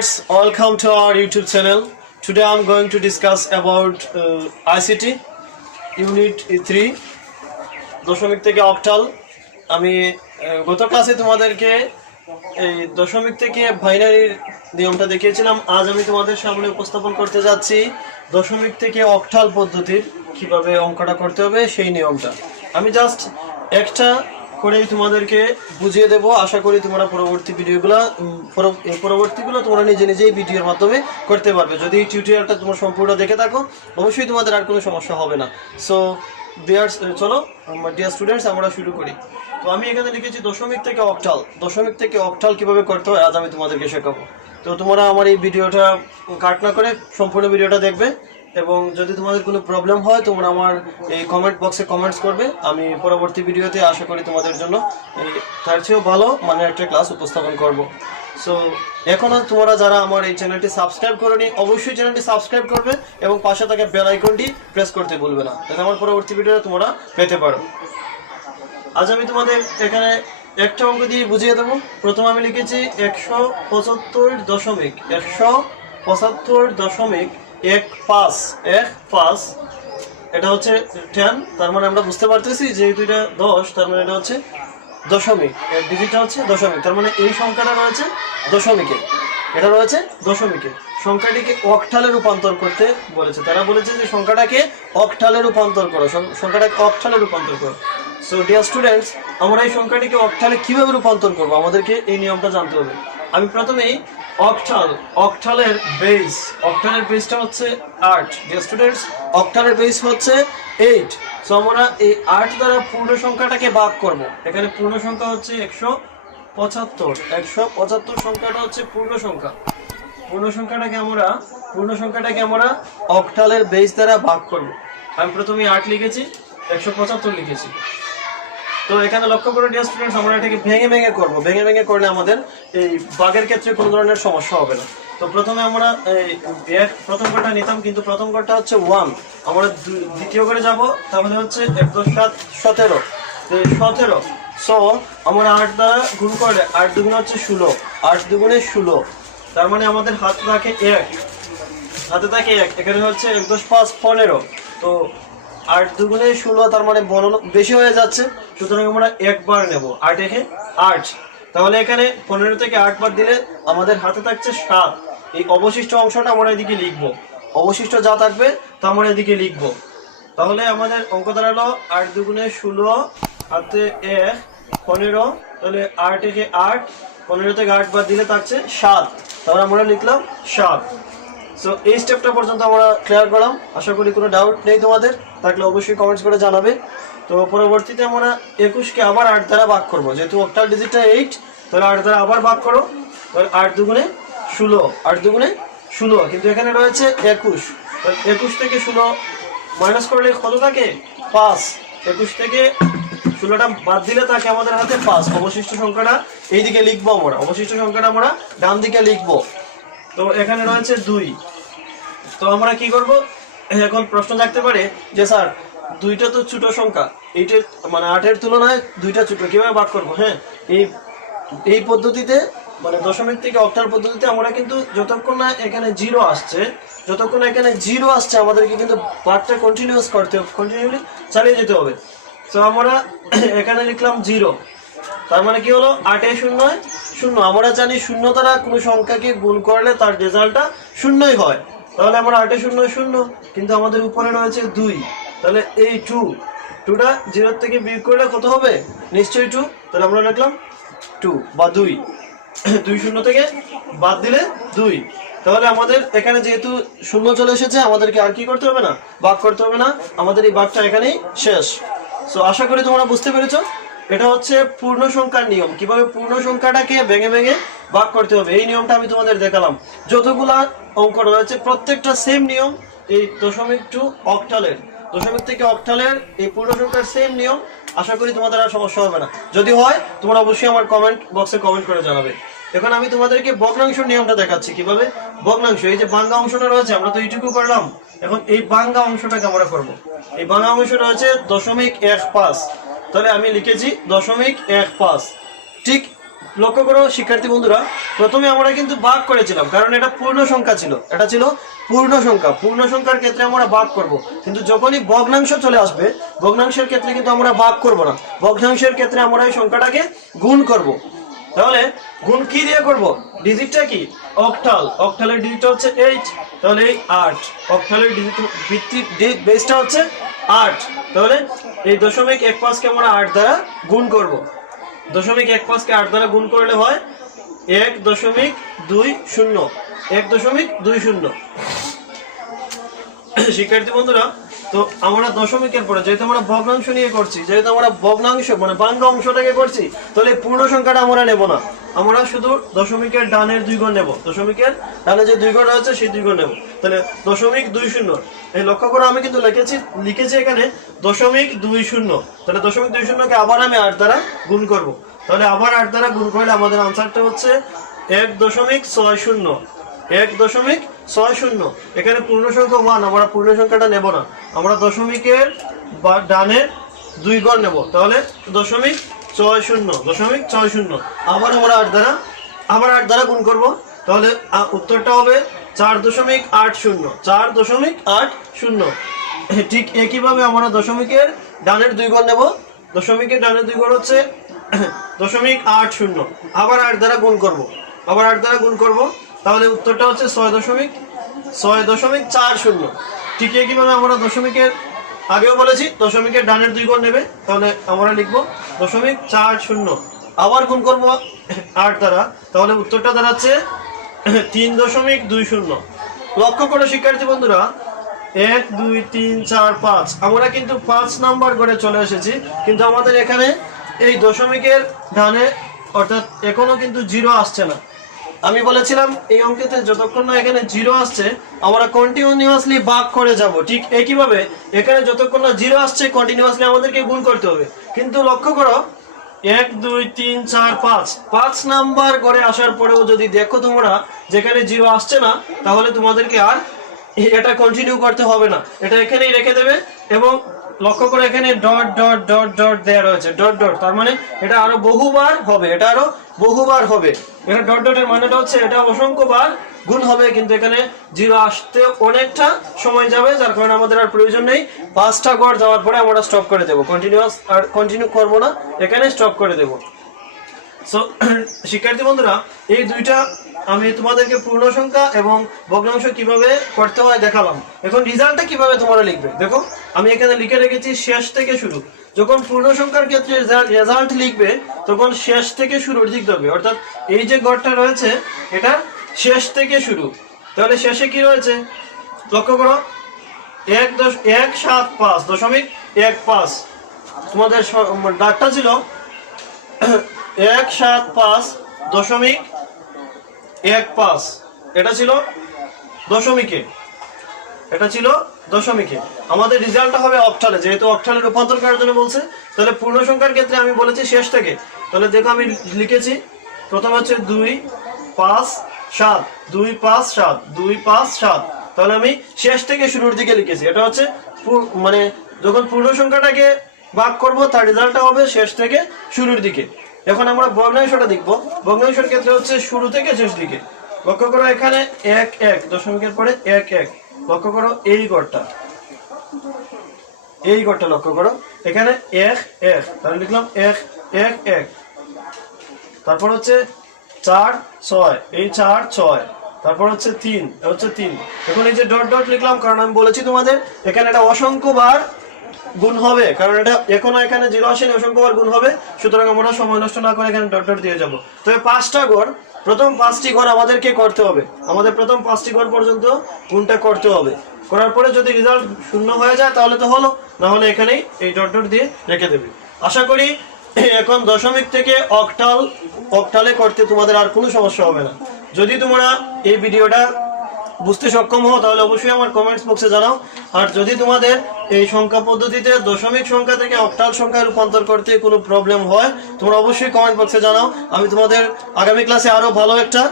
viewers, welcome to our YouTube channel. Today I'm going to discuss about ICT Unit 3 দশমিক থেকে octal. আমি গত ক্লাসে তোমাদেরকে এই দশমিক থেকে বাইনারির নিয়মটা দেখিয়েছিলাম। আজ আমি তোমাদের সামনে উপস্থাপন করতে যাচ্ছি দশমিক থেকে অক্টাল পদ্ধতির কিভাবে অঙ্কটা করতে হবে সেই নিয়মটা। আমি জাস্ট একটা করেই তোমাদেরকে বুঝিয়ে দেব। আশা করি তোমরা পরবর্তীগুলো তোমরা নিজে নিজেই ভিডিওর মাধ্যমে করতে পারবে। যদি এই টিউটোরিয়ালটা তোমরা সম্পূর্ণ দেখে থাকো অবশ্যই তোমাদের আর কোনো সমস্যা হবে না। সো চলো ডিয়ার স্টুডেন্টস, আমরা শুরু করি। তো আমি এখানে লিখেছি দশমিক থেকে অক্টাল। দশমিক থেকে অক্টাল কিভাবে করতে হয় আজ আমি তোমাদেরকে শেখাবো। তো তোমরা আমার এই ভিডিওটা কাট না করে সম্পূর্ণ ভিডিওটা দেখবে, এবং যদি তোমাদের কোনো প্রবলেম হয় তোমরা আমার এই কমেন্ট বক্সে কমেন্টস করবে। আমি পরবর্তী ভিডিওতে আশা করি তোমাদের জন্য তার চেয়েও ভালো মানে একটা ক্লাস উপস্থাপন করব। সো এখনও তোমরা যারা আমার এই চ্যানেলটি সাবস্ক্রাইব করোনি অবশ্যই চ্যানেলটি সাবস্ক্রাইব করবে এবং পাশে থাকা বেল আইকনটি প্রেস করতে ভুলবে না, যাতে আমার পরবর্তী ভিডিওটা তোমরা পেতে পারো। আজ আমি তোমাদের এখানে একটা অঙ্ক দিয়ে বুঝিয়ে দেবো। প্রথমে আমি লিখেছি 175.1.15 এটা হচ্ছে 10। তার মানে আমরা বুঝতে পারতেছি যে দুইটা 10, তার মানে এটা হচ্ছে দশমিক, এর ডিজিটটা হচ্ছে দশমিক। তার মানে এই সংখ্যাটা রয়েছে দশমিকে, এটা রয়েছে দশমিকে। সংখ্যাটিকে অক্টালে রূপান্তর করতে বলেছে। তারা বলেছে যে সংখ্যাটাকে অক্টালে রূপান্তর করো, সংখ্যাটাকে অক্টালে রূপান্তর করো। সো ডিয়ার স্টুডেন্টস, আমরা এই সংখ্যাটিকে অক্টালে কিভাবে রূপান্তর করবো আমাদেরকে এই নিয়মটা জানতে হবে। আমি প্রথমেই অক্টালের বেসটা হচ্ছে 8। ডিয়ার স্টুডেন্টস, অক্টালের বেস হচ্ছে 8। সো আমরা এই 8 দ্বারা পূর্ণ সংখ্যাটাকে ভাগ করব। এখানে পূর্ণ সংখ্যা হচ্ছে 175 সংখ্যাটা হচ্ছে পূর্ণ সংখ্যা। পূর্ণ সংখ্যাটাকে আমরা অক্টালের বেস দ্বারা ভাগ করব। আমি প্রথমে 8 লিখেছি, 175 লিখেছি। তো এখানে লক্ষ্য করে ডিয়ার স্টুডেন্টস, আমরা এটাকে ভেঙে করব। ভেঙে করলে আমাদের এই ভাগের ক্ষেত্রে কোনো ধরনের সমস্যা হবে না। তো প্রথমে আমরা প্রথম ঘরটা নিতাম, কিন্তু প্রথম ঘরটা হচ্ছে 1। আমরা দ্বিতীয় ঘরে যাব, তাহলে হচ্ছে 1 × 7 = 17। 17। সো আমরা 8 দ্বারা গুণ করলে 8 দুগুণে হচ্ছে 16, 8 দুগুণে 16। তার মানে আমাদের হাতে থাকে 1, এখানে হচ্ছে 1 × 5 = 15। তো 8 দুগুণে 16, তার মানে বেশি হয়ে যাচ্ছে, সুতরাং আমরা 1 বার নেব। 8 একে 8, তাহলে এখানে 15 থেকে 8 বার দিলে আমাদের হাতে থাকছে 7। এই অবশিষ্ট অংশটা আমরা এদিকে লিখবো, অবশিষ্ট যা থাকবে তা আমরা এদিকে লিখবো। তাহলে আমাদের অঙ্ক দাঁড়ালো 8 দুগুণে 16 হাতে 1 15। তাহলে 8 একে 8, 15 থেকে 8 বার দিলে থাকছে 7। তাহলে আমরা লিখলাম 7। সো এই স্টেপটা পর্যন্ত আমরা ক্লিয়ার করলাম। আশা করি কোনো ডাউট নেই তোমাদের, থাকলে অবশ্যই কমেন্টস করে জানাবে। তো পরবর্তীতে আমরা 21কে আবার 8 দ্বারা ভাগ করব। যেহেতু অক্টাল ডিজিটটা 8, তাহলে 8 দ্বারা আবার ভাগ করো। তাহলে 8 দুগুণে 16, কিন্তু এখানে রয়েছে 21। 21 থেকে 16 মাইনাস করলে কত থাকে? 5। 21 থেকে 16টা বাদ দিলে থাকে আমাদের হাতে 5। অবশিষ্ট সংখ্যাটা এইদিকে লিখবো আমরা, আমরা ডান দিকে লিখবো। তো এখানে রয়েছে 2। তো আমরা কি করব? এখন প্রশ্ন থাকতে পারে যে স্যার 2টা তো ছোট সংখ্যা, এইটার মানে 8-এর তুলনায় 2টা ছোট, কিভাবে ভাগ করবো? হ্যাঁ, এই পদ্ধতিতে মানে দশমিক থেকে অক্টাল পদ্ধতিতে আমরা কিন্তু যতক্ষণ না এখানে 0 আসছে, আমাদেরকে কিন্তু ভাগটা কন্টিনিউলি চালিয়ে যেতে হবে। তো আমরা এখানে লিখলাম 0। তার মানে কি হলো? 8 এ 0 0। আমরা জানি 0 দ্বারা কোনো সংখ্যাকে গুণ করলে তার রেজাল্টটা 0ই হয়। তাহলে আমরা 8 এ 0 0, কিন্তু আমাদের উপরে রয়েছে 2। তাহলে এই 2টা 0 থেকে বিয়োগ করলে কত হবে? নিশ্চয়ই 2। তাহলে আমরা লিখলাম 2 বা 2 0 থেকে বাদ দিলে 2। তাহলে আমাদের এখানে যেহেতু 0 চলে এসেছে, আমাদেরকে আর কি করতে হবে না, ভাগ করতে হবে না। আমাদের এই ভাগটা এখানেই শেষ। সো আশা করি তোমরা বুঝতে পেরেছো। এটা হচ্ছে পূর্ণ সংখ্যার নিয়ম, কিভাবে পূর্ণ সংখ্যাটাকে ভেঙে ভাগ করতে হবে। এই নিয়মটা আমি তোমাদের দেখালাম। যতগুলা অঙ্ক রয়েছে প্রত্যেকটা সেম নিয়ম। এই দশমিক থেকে অক্টালের এই পূর্ণ সংখ্যার সেম নিয়ম। আশা করি তোমাদের আর সমস্যা হবে না। যদি হয় তোমরা অবশ্যই আমার কমেন্ট বক্সে কমেন্ট করে জানাবে। এখন আমি তোমাদেরকে ভগ্নাংশের নিয়মটা দেখাচ্ছি। কিভাবে ভগ্নাংশ, এই যে ভাঙ্গা অংশটা রয়েছে, আমরা তো এইটুকু করলাম, এখন এই ভাঙ্গা অংশটাকে আমরা করবো। এই ভাঙ্গা অংশ রয়েছে 0.15। তাহলে আমি লিখেছি 0.15। ঠিক লক্ষ্য করো শিক্ষার্থী বন্ধুরা, প্রথমে আমরা কিন্তু ভাগ করেছিলাম কারণ এটা পূর্ণ সংখ্যা ছিল, এটা ছিল পূর্ণ সংখ্যা। পূর্ণ সংখ্যার ক্ষেত্রে আমরা ভাগ করব, কিন্তু যখনই ভগ্নাংশ চলে আসবে ভগ্নাংশের ক্ষেত্রে কিন্তু আমরা ভাগ করব না, ভগ্নাংশের ক্ষেত্রে আমরা এই সংখ্যাটাকে গুণ করব। তাহলে গুণ কি দিয়ে করব? ডিজিটটা কি? অক্টাল, অক্টালের ডিজিটটা হচ্ছে 8, তাহলে এই 8, অক্টালের ডিজিট ভিত্তিক বেসটা হচ্ছে 8। তাহলে এই 0.15 কে আমরা 8 দ্বারা গুণ করব। 0.15 কে 8 দ্বারা গুণ করলে হয় 1.20, 1.20। শিক্ষার্থী বন্ধুরা, তো আমরা দশমিকের পরে যেহেতু আমরা ভগ্নাংশ নিয়ে করছি, যেহেতু আমরা ভগ্নাংশ মানে ভাঙ্গা অংশটাকে করছি, তাহলে পূর্ণ সংখ্যাটা আমরা নেব না, আমরা শুধু দশমিকের ডানের 2 গুণ নেব। দশমিকের ডানে যে 2 গুণ আছে সেই 2 গুণ নেব। তাহলে 0.20, এই লক্ষ্য করে আমি কিন্তু লিখেছি এখানে 0.20। তাহলে 0.20 কে আবার আমি 8 দ্বারা গুণ করব। তাহলে আবার 8 দ্বারা গুণ করলে আমাদের আনসারটা হচ্ছে 1.60, 1.60। এখানে পূর্ণ সংখ্যা 1, আমরা পূর্ণ সংখ্যাটা নেব না, আমরা দশমিকের ডানে 2 গুণ নেব। তাহলে 0.60, আবার আমরা 8 দ্বারা গুণ করব। তাহলে উত্তরটা হবে 4.80, 4.80। ঠিক একইভাবে আমরা দশমিকের ডানের 2 গুণ নেব। দশমিকের ডানের 2 গুণ হচ্ছে 0.80, আবার 8 দ্বারা গুণ করব, আবার 8 দ্বারা গুণ করব। তাহলে উত্তরটা হচ্ছে 6.40। ঠিক একইভাবে আমরা দশমিকের আগেও বলেছি দশমিকের ডানের 2 গুণ নেবে, তাহলে আমরা লিখব 0.40, আবার গুণ করব 8 দ্বারা, তাহলে উত্তরটা দাঁড়াচ্ছে 3.20। লক্ষ্য করো শিক্ষার্থী বন্ধুরা, 1 2 3 4 5, আমরা কিন্তু 5 নাম্বার করে চলে এসেছি, কিন্তু আমাদের এখানে এই দশমিকের ডানে অর্থাৎ এখনো কিন্তু 0 আসছে না। আমি বলেছিলাম এই অঙ্কেতে যতক্ষণ না এখানে 0 আসছে আমরা কন্টিনিউয়াসলি ভাগ করে যাব। ঠিক একইভাবে এখানে যতক্ষণ না 0 আসছে কন্টিনিউয়াসলি আমাদেরকে গুণ করতে হবে। কিন্তু লক্ষ্য করো 1 2 3 4 5 নাম্বার করে আসার পরেও যদি দেখো তোমরা যেখানে 0 আসছে না, তাহলে তোমাদেরকে আর এটা কন্টিনিউ করতে হবে না, এটা এখানেই রেখে দেবে। এবং লক্ষ্য করে এখানে ডট ডট ডট ডট দেয়া রয়েছে, ডট ডট, তার মানে এটা আরো বহুবার হবে, এটা আরো বহুবার হবে। এটা ডট ডটের মানেটা হচ্ছে এটা অসংখ্যবার গুণ হবে, কিন্তু এখানে 0 আসতে অনেকটা সময় যাবে, যার কারণে আমাদের আর প্রয়োজন নেই। 5টা গড় যাওয়ার পরে আমরা স্টপ করে দেব, কন্টিনিউ করব না, এখানে স্টপ করে দেব। সো শিক্ষার্থী বন্ধুরা, এই দুইটা আমি তোমাদেরকে পূর্ণ সংখ্যা এবং ভগ্নাংশ কিভাবে করতে হয় দেখালাম। এখন রেজাল্টটা কিভাবে তোমরা লিখবে দেখো, আমি এখানে লিখে রেখেছি শেষ থেকে শুরু। যখন পূর্ণ সংখ্যার ক্ষেত্রে রেজাল্ট লিখবে তখন শেষ থেকে শুরুর দিক ধরবে, অর্থাৎ এই যে গড়টা রয়েছে এটা শেষ থেকে শুরু। তাহলে শেষে কি রয়েছে লক্ষ্য করো, 1.75 তোমাদের ডাকটা ছিল 175.15, এটা ছিল দশমিকে, এটা ছিল দশমিকে। আমাদের রেজাল্টটা হবে অক্টালে, যেহেতু অক্টালে রূপান্তর করার জন্য বলছে। তাহলে পূর্ণ সংখ্যার ক্ষেত্রে আমি বলেছি শেষ থেকে। তাহলে দেখো আমি লিখেছি প্রথম হচ্ছে 2 5 7, 2 5 7, 2 5 7। তাহলে আমি শেষ থেকে শুরুর দিকে লিখেছি। এটা হচ্ছে মানে যখন পূর্ণ সংখ্যাটাকে ভাগ করব তার রেজাল্টটা হবে শেষ থেকে শুরুর দিকে। এখন আমরা ভগ্নাংশটা দেখবো। ভগ্নাংশের ক্ষেত্রে হচ্ছে শুরু থেকে শেষ দিকে। লক্ষ্য করো এখানে 1 1, দশমিকের পরে 1 1। লক্ষ্য করো এই গড়টা লক্ষ্য করো এখানে 1 1, তাহলে লিখলাম 1 1 1। তারপর হচ্ছে 4 6, এই 4 6। তারপর হচ্ছে 3, হচ্ছে 3। এখন এই যে ডট ডট লিখলাম কারণ আমি বলেছি তোমাদের এখানে এটা অসংখ্যবার গুণ হবে, কারণ এটা এখনো এখানে 0 আসেনি, অসংখ্যবার গুণ হবে। সুতরাং আমরা সময় নষ্ট না করে এখানে ডট ডট দিয়ে যাবো। তবে 5টা গড়, প্রথম 5টি গড় আমাদেরকে করতে হবে, আমাদের প্রথম 5টি গড় পর্যন্ত গুণটা করতে হবে। করার পরে যদি রেজাল্ট 0 হয়ে যায় তাহলে তো হলো, না হলে এখানেই এই ডট ডট দিয়ে রেখে দেবে। আশা করি এখন দশমিক থেকে অক্টালে করতে তোমাদের আর কোনো সমস্যা হবে না। যদি তোমরা এই ভিডিওটা বুঝতে সক্ষম হও তাহলে অবশ্যই আমার কমেন্টস বক্সে জানাও। আর যদি তোমাদের এই সংখ্যা পদ্ধতিতে দশমিক সংখ্যা থেকে অক্টাল সংখ্যায় রূপান্তর করতে কোনো প্রবলেম হয় তোমরা অবশ্যই কমেন্ট বক্সে জানাও। আমি তোমাদের আগামী ক্লাসে আরো ভালো একটা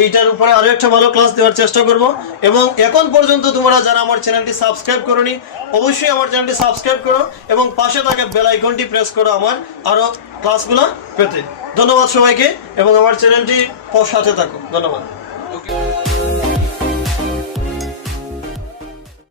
এইটার উপরে আরো একটা ভালো ক্লাস দেওয়ার চেষ্টা করব। এবং এখন পর্যন্ত তোমরা যারা আমার চ্যানেলটি সাবস্ক্রাইব করোনি অবশ্যই আমার চ্যানেলটি সাবস্ক্রাইব করো এবং পাশে থাকা বেল আইকনটি প্রেস করো আমার আরো ক্লাসগুলো পেতে। ধন্যবাদ সবাইকে এবং আমার চ্যানেলটি সাথে থাকো। ধন্যবাদ।